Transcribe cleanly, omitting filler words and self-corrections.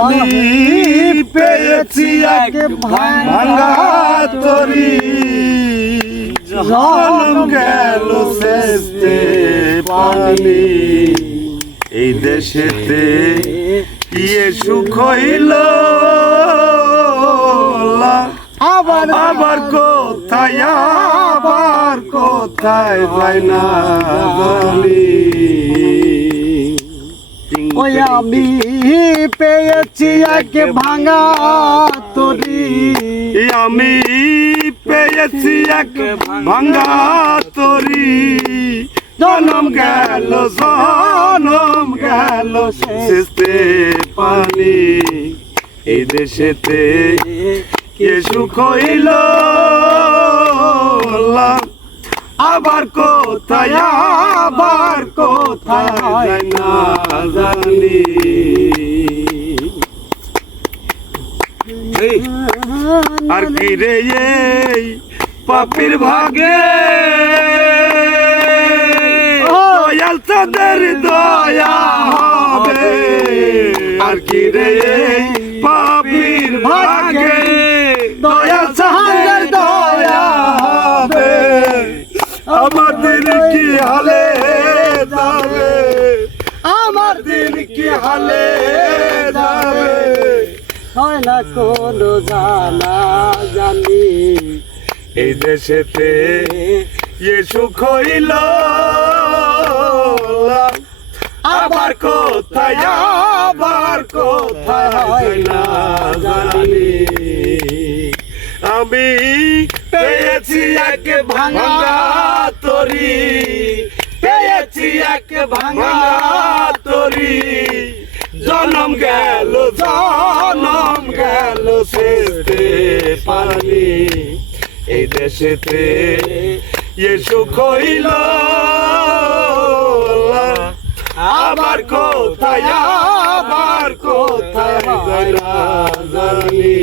আমি পেয়েছি এক ভাঙা তরি, জলম গেল শেষে পানি। এই দেশেতে কি সুখ হইল, আবার কোথায় যাই না জানি। ওই আমি পেয়েছি এক ভাঙা তরি, আমি পেয়েছি এক ভাঙা তরি, জনম গেল শেষে পানি। এই দেশেতে কে সুখ হইল, আবার কোথায় যাই না জানি। আর কি রে এই পাপির ভাগে, দয়াল তাদের দয়া হবে। আর কি রে এই পাপির ভাগে, দয়াল তাদের দয়া হবে। আমার দিন কি হালে যাবে, আমার দিন কি হালে যাবে, হয় না কোনো জানা জানি। এই দেশেতে সুখ হইল, আবার কোথায় না জানি। আমি পেয়েছি এক ভাঙা তরি, পেয়েছি এক ভাঙা তরি, জনম গেল শেষে পানি। এই দেশেতে সুখ হইল, আবার কোথায় যাই না জানি।